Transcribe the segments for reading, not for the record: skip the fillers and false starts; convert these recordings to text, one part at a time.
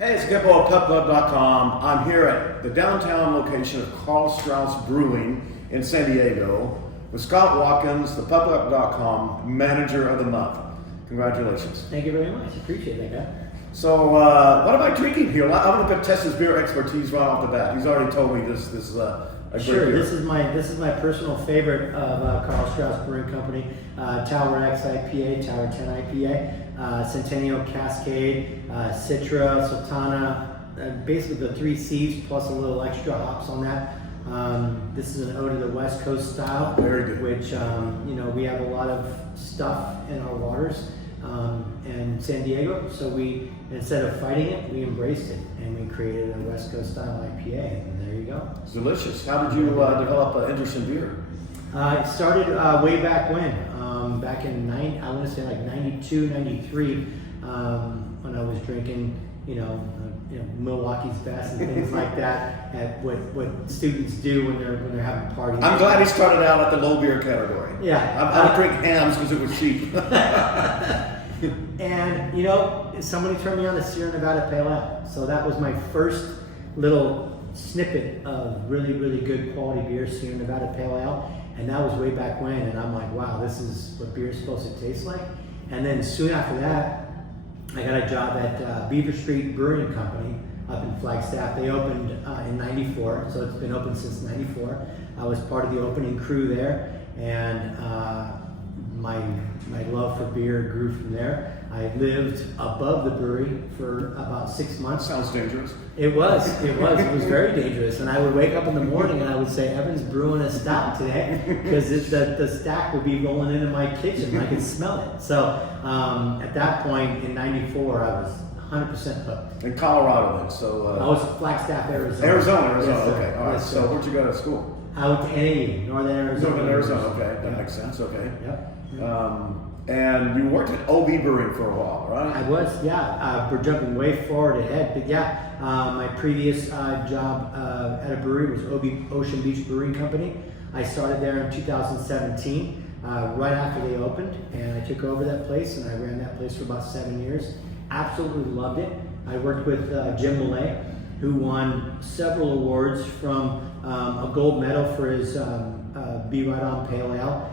Hey, it's Gippo at PubClub.com. I'm here at the downtown location of Karl Strauss Brewing in San Diego with Scott Watkins, the PubClub.com Manager of the Month. Congratulations. Thank you very much. Appreciate that, guy. So, what am I drinking here? I'm going to test his beer expertise right off the bat. He's already told me this is a great beer. This is my personal favorite of Karl Strauss Brewing Company. Tower X IPA, Tower 10 IPA, Centennial Cascade, Citra, Sultana, basically the 3 C's plus a little extra hops on that. This is an ode to the West Coast style. Very good. Which, we have a lot of stuff in our waters in San Diego, so we, instead of fighting it, we embraced it and we created a West Coast style IPA, and there you go. It's delicious. How did you develop an interest in beer? It started way back when, back in 92, 93, when I was drinking, Milwaukee's Best and things like that, at what students do when they're having parties. I'm glad he started out at the low beer category. Yeah. I would drink hams because it was cheap. And somebody turned me on to Sierra Nevada Pale Ale, so that was my first little snippet of really, really good quality beer, Sierra Nevada Pale Ale. And that was way back when, and I'm like, wow, this is what beer is supposed to taste like. And then soon after that, I got a job at Beaver Street Brewing Company up in Flagstaff. They opened in 94, so it's been open since 94. I was part of the opening crew there, and my love for beer grew from there. I lived above the brewery for about 6 months. Sounds dangerous. It was very dangerous. And I would wake up in the morning and I would say, Evan's brewing a stout today, because the stack would be rolling into my kitchen. I could smell it. So at that point in 94, I was 100% hooked. In Colorado then, so... I was Flagstaff, Arizona. Arizona, Yes, okay. All right, yes, so where'd you go to school? I went to NAU, Northern Arizona. Northern Arizona, okay. That makes sense, okay. Yep. And you worked at OB Brewing for a while, right? I was, yeah. We're jumping way forward ahead, but yeah, my previous job at a brewery was OB Ocean Beach Brewing Company. I started there in 2017, right after they opened, and I took over that place, and I ran that place for about 7 years. Absolutely loved it. I worked with Jim Millay, who won several awards, from a gold medal for his Be Right On Pale Ale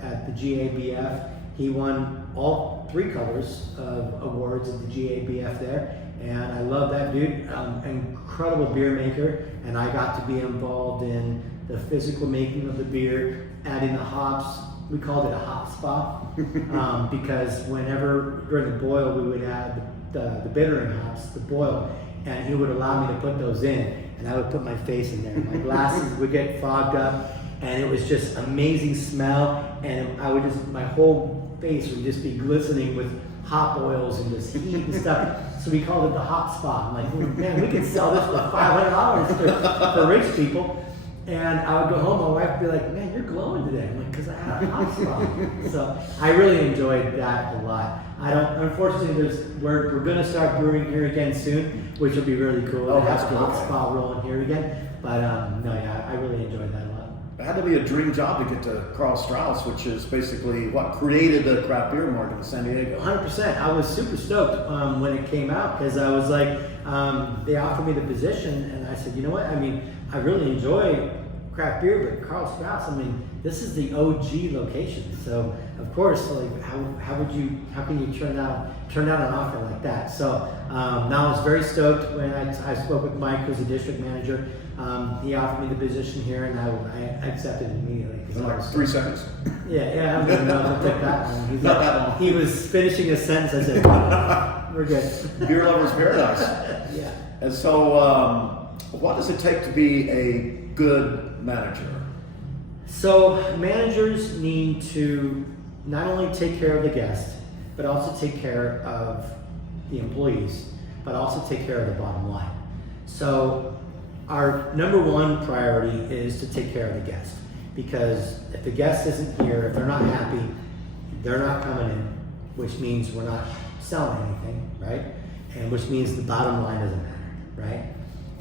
at the GABF. He won all 3 colors of awards at the GABF there, and I love that dude. Incredible beer maker, and I got to be involved in the physical making of the beer, adding the hops. We called it a hop spa because whenever during the boil we would add the bittering hops, the boil, and he would allow me to put those in, and I would put my face in there. My glasses would get fogged up, and it was just amazing smell, and my whole face would just be glistening with hop oils and this heat and stuff. So we called it the hop spa. I'm like, man, we can sell this for $500 for rich people. And I would go home, my wife would be like, man, you're glowing today. I'm like, because I had a hop spa. So I really enjoyed that a lot. Unfortunately, we're going to start brewing here again soon, which will be really cool. Oh, to that's have a cool. hop spa rolling here again. But I really enjoyed that a lot. It had to be a dream job to get to Karl Strauss, which is basically what created the craft beer market in San Diego. 100%. I was super stoked when it came out, because I was like, they offered me the position, and I said, you know what? I mean, I really enjoy craft beer, but Karl Strauss, I mean, this is the OG location. So of course, like, how can you turn down an offer like that? So now I was very stoked when I spoke with Mike, who's the district manager. He offered me the position here, and I accepted it immediately. In like 3 seconds? Yeah, I'm gonna know if take that one. He's Not that long. He was finishing a sentence. I said, we're good. Beer lover's paradise. Yeah. And so, what does it take to be a good manager? So managers need to not only take care of the guest, but also take care of the employees, but also take care of the bottom line. So our number one priority is to take care of the guest, because if the guest isn't here, if they're not happy, they're not coming in, which means we're not selling anything, right? And which means the bottom line doesn't matter, right?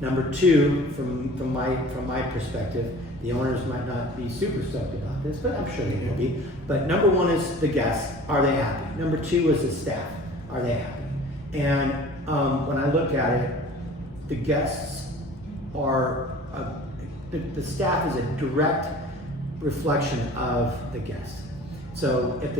Number two, from my perspective, the owners might not be super stoked about this, but I'm sure they will be. But number one is the guests, are they happy? Number two is the staff, are they happy? And when I look at it, the guests are, the staff is a direct reflection of the guest. So if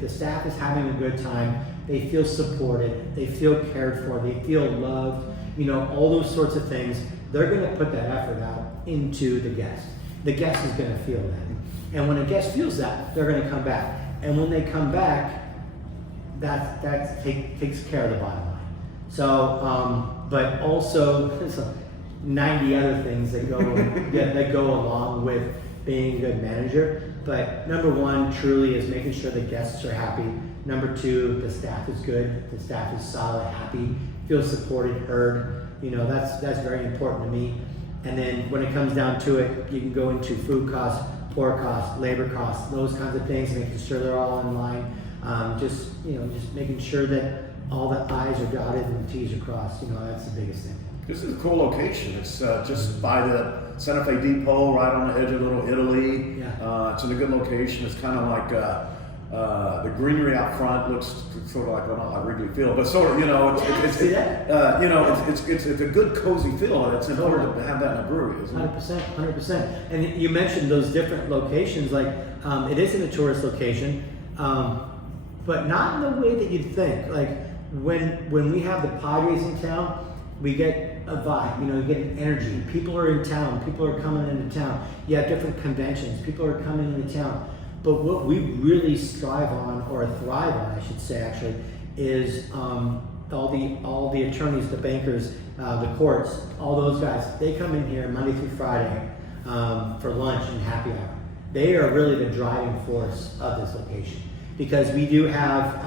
the staff is having a good time, they feel supported, they feel cared for, they feel loved, all those sorts of things, they're going to put that effort out into the guest. The guest is going to feel that. And when a guest feels that, they're going to come back. And when they come back, that takes care of the bottom line. So, but also there's 90 other things that go along with being a good manager. But number one, truly, is making sure the guests are happy. Number two, the staff is good. The staff is solid, happy, feels supported, heard. That's very important to me. And then when it comes down to it, you can go into food costs, pour costs, labor costs, those kinds of things, making sure they're all in line. Just making sure that all the I's are dotted and the T's are crossed. That's the biggest thing. This is a cool location. It's just by the Santa Fe Depot, right on the edge of Little Italy. Yeah. It's in a good location. It's kind of like the greenery out front looks sort of like, well, not like Wrigley Field, but sort of, it's a good cozy feel, and it's important to have that in a brewery, isn't it? 100%. And you mentioned those different locations. Like it is in a tourist location, but not in the way that you'd think. Like when we have the Padres in town, we get a vibe, you get an energy. People are in town, people are coming into town. You have different conventions, people are coming into town. But what we really strive on, or thrive on, I should say, actually, is all the attorneys, the bankers, the courts, all those guys. They come in here Monday through Friday for lunch and happy hour. They are really the driving force of this location, because we do have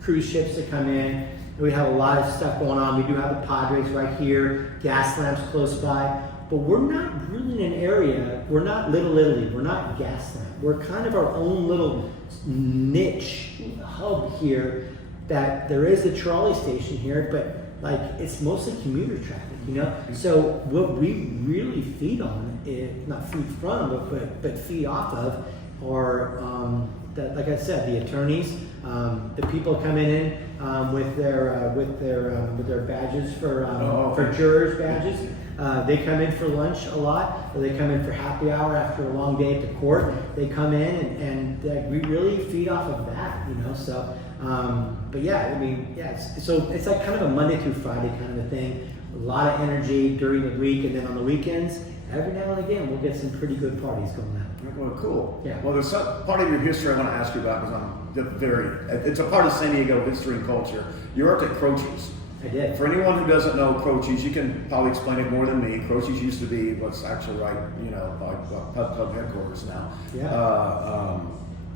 cruise ships that come in. We have a lot of stuff going on. We do have the Padres right here, gas lamps close by. But we're not really in an area, we're not Little Italy, we're not Gaslamp. We're kind of our own little niche hub here, that there is a trolley station here, but like it's mostly commuter traffic, So what we really feed on, not feed from, but feed off of, are, like I said, the attorneys, the people coming in with their badges for jurors badges. They come in for lunch a lot, or they come in for happy hour after a long day at the court. They come in and we really feed off of that, So, but yeah, it's like kind of a Monday through Friday kind of a thing. A lot of energy during the week, and then on the weekends, every now and again, we'll get some pretty good parties going on. Well, cool. Yeah. Well, there's some part of your history I want to ask you about, because it's a part of San Diego history and culture. You worked at Croce's. I did. For anyone who doesn't know Croce's, you can probably explain it more than me. Croce's used to be what's actually right, like PubClub headquarters now. Yeah.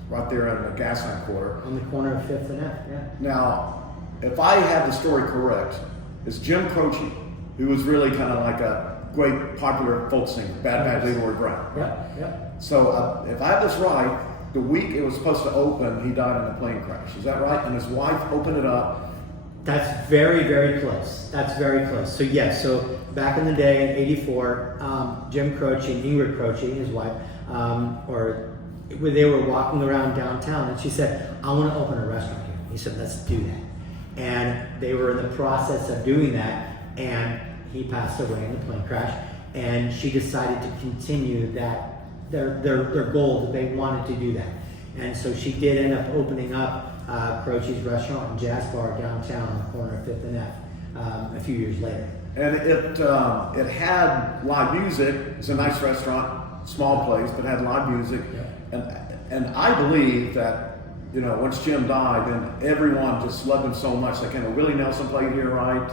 Right there in the Gaslamp Quarter. On the corner of 5th and F, yeah. Now, if I have the story correct, it's Jim Croce, who was really kind of like a great popular folk singer, Bad Leroy Brown. Yep. So if I have this right, the week it was supposed to open, he died in a plane crash. Is that right? And his wife opened it up. That's very, very close. That's very close. So yes, so back in the day in '84, Jim Croce and Ingrid Croce, his wife, they were walking around downtown, and she said, "I want to open a restaurant here." He said, "Let's do that." And they were in the process of doing that, and he passed away in the plane crash. And she decided to continue that their goal, that they wanted to do that. And so she did end up opening up Croce's Restaurant and Jazz Bar downtown on the corner of 5th and F a few years later. And it had live music. It's a nice restaurant, small place, but had live music. Yeah. And I believe that, once Jim died, then everyone just loved him so much. Like, Willie Nelson played there right.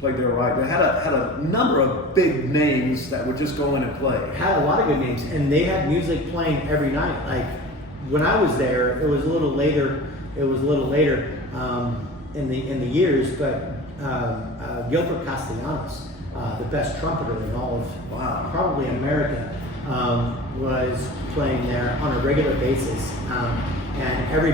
They had a number of big names that would just go in and play. Had a lot of good names, and they had music playing every night. Like when I was there, it was a little later. In the years, but Gilbert Castellanos, the best trumpeter in all of probably America, was playing there on a regular basis, and every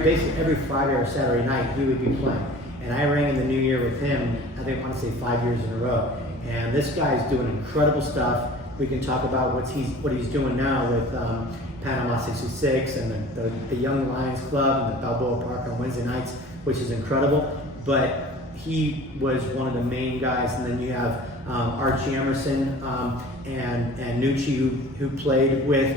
Friday or Saturday night he would be playing. And I rang in the new year with him, I want to say 5 years in a row. And this guy's doing incredible stuff. We can talk about what he's doing now with Panama 66 and the Young Lions Club and the Balboa Park on Wednesday nights. which is incredible. But he was one of the main guys, and then you have Archie Emerson and Nucci who played with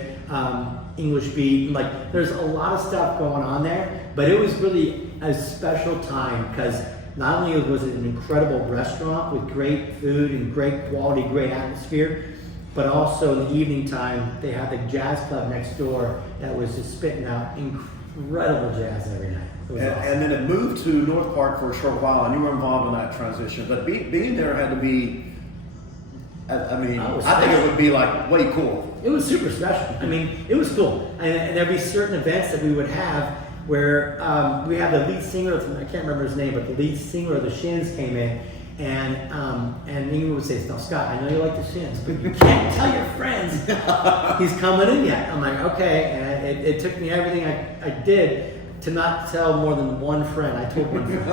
English Beat. Like, there's a lot of stuff going on there, but it was really a special time because not only was it an incredible restaurant with great food and great quality, great atmosphere, but also in the evening time they had the jazz club next door that was just spitting out incredible jazz every night. It was awesome. And then it moved to North Park for a short while, and you were involved in that transition. But being there had to be, I mean, I think it would be like way cool. It was super special. I mean, it was cool. And there'd be certain events that we would have where we had the lead singer, I can't remember his name, but the lead singer of the Shins came in, and he would say, "No, Scott, I know you like the Shins, but you can't tell your friends he's coming in yet." I'm like, okay, and it took me everything I did to not tell more than one friend. I told one friend,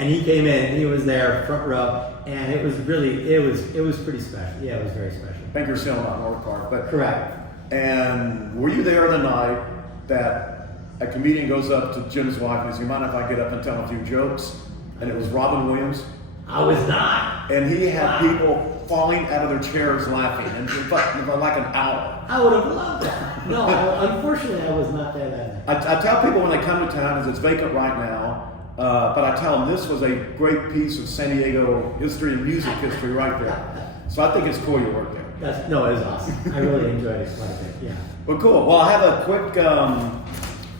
and he came in, and he was there front row, and it was really, it was pretty special. Yeah, it was very special. I think you're still not North Park, but correct. And were you there the night that a comedian goes up to Jim's wife and says, "You mind if I get up and tell a few jokes?" And it was Robin Williams. I was not. And he had people falling out of their chairs laughing, and for like an hour. I would have loved that. No, unfortunately, I was not there that night. I tell people when they come to town, as it's vacant right now, but I tell them this was a great piece of San Diego history and music history right there. So I think it's cool you worked there. No, it was awesome. I really enjoyed it quite a bit. Yeah. Well, cool. Well, I have a quick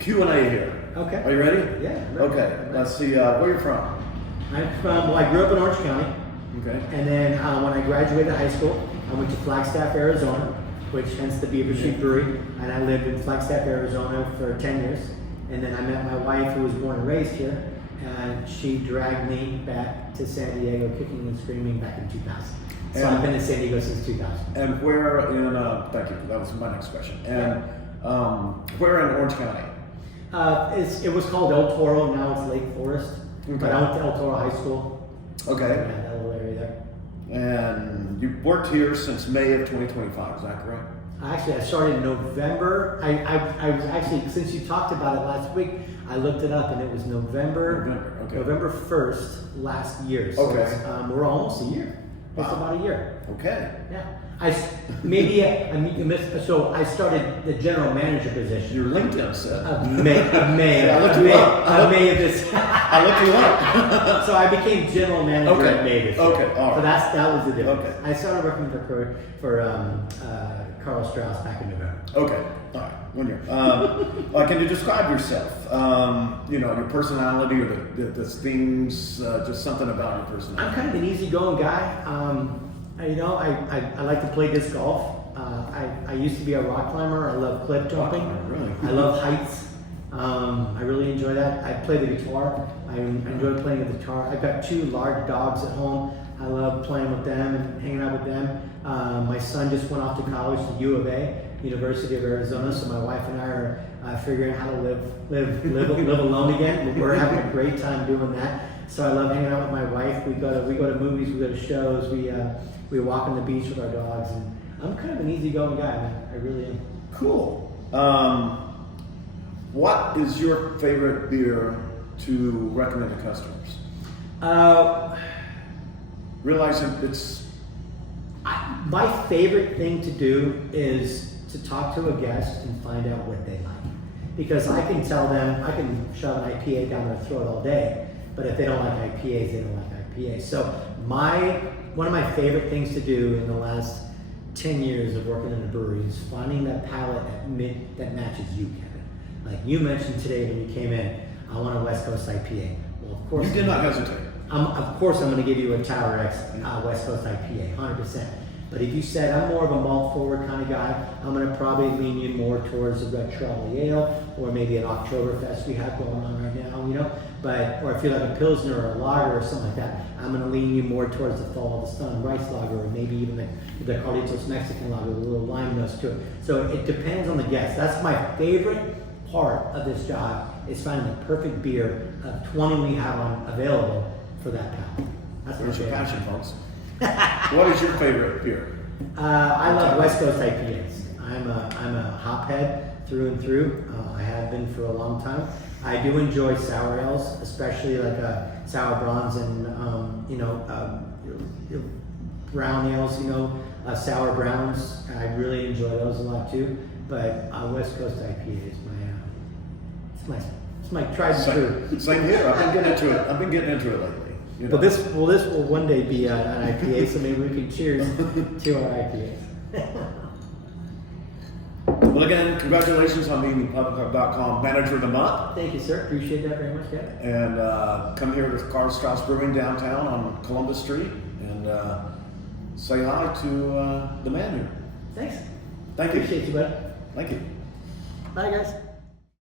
Q&A here. Okay. Are you ready? Yeah. Ready. Okay. Let's see. Where you're from? I'm from. Well, I grew up in Orange County. Okay. And then when I graduated high school, I went to Flagstaff, Arizona, which hence the Beaver Street Brewery, and I lived in Flagstaff, Arizona for 10 years. And then I met my wife, who was born and raised here, and she dragged me back to San Diego, kicking and screaming, back in 2000. So I've been in San Diego since 2000. And where in? Thank you. That was my next question. And where in Orange County? It was called El Toro. Now it's Lake Forest. Okay. But I went to El Toro High School. Okay. Yeah, that little area there. And you worked here since May of 2025. Is that correct? Actually, I started in November. I was actually, since you talked about it last week, I looked it up, and it was November. Okay. November 1st last year. So okay. It's, we're almost a year. Wow. It's about a year. Okay. Yeah. So I started the general manager position. Your LinkedIn said. May. I looked you up. May of this. I looked you up. So I became general manager in May this year. Okay. All right. So that was the difference. Okay. I started working for Karl Strauss back in November. Okay. All right. 1 year. Can you describe yourself? Your personality or the things, just something about your personality. I'm kind of an easygoing guy. I like to play disc golf. I used to be a rock climber. I love cliff jumping. Really? I love heights. I really enjoy that. I play the guitar. I enjoy playing the guitar. I've got 2 large dogs at home. I love playing with them and hanging out with them. My son just went off to college to U of A, University of Arizona. So my wife and I are figuring out how to live alone again. We're having a great time doing that. So I love hanging out with my wife. We go to movies. We go to shows. We walk on the beach with our dogs. And I'm kind of an easygoing guy, man. I really am. Cool. What is your favorite beer to recommend to customers? Realizing it's... My favorite thing to do is to talk to a guest and find out what they like. Because I can tell them, I can shove an IPA down their throat all day, but if they don't like IPAs, they don't like IPAs. So one of my favorite things to do in the last 10 years of working in a brewery is finding that palate that matches you, Kevin. Like you mentioned today when you came in, I want a West Coast IPA. Well, of course. You did not hesitate. Of course, I'm going to give you a Tower X West Coast IPA, 100%. But if you said I'm more of a malt forward kind of guy, I'm going to probably lean you more towards a Red Trolley Ale or maybe an Oktoberfest we have going on right now, or if you like a Pilsner or a lager or something like that, I'm going to lean you more towards the Fall of the Sun Rice Lager or maybe even the Carlitos Mexican Lager with a little lime nose to it. So it depends on the guest. That's my favorite part of this job is finding the perfect beer of 20 we have available for that palate. That's There's your passion, folks. What is your favorite beer? I love West Coast IPAs. I'm a hophead through and through. I have been for a long time. I do enjoy sour ales, especially like sour bronze and brown ales. Sour browns. I really enjoy those a lot too. But West Coast IPA is it's my tried and true. Same here. I've been getting into it lately. But this will one day be an IPA, so maybe we can cheers to our IPAs. Well, again, congratulations on being the PubClub.com Manager of the Month. Thank you, sir. Appreciate that very much, Kevin. And come here to Karl Strauss Brewing downtown on Columbus Street and say hi to the man here. Thanks. Thank you. Appreciate you, bud. Thank you. Bye, guys.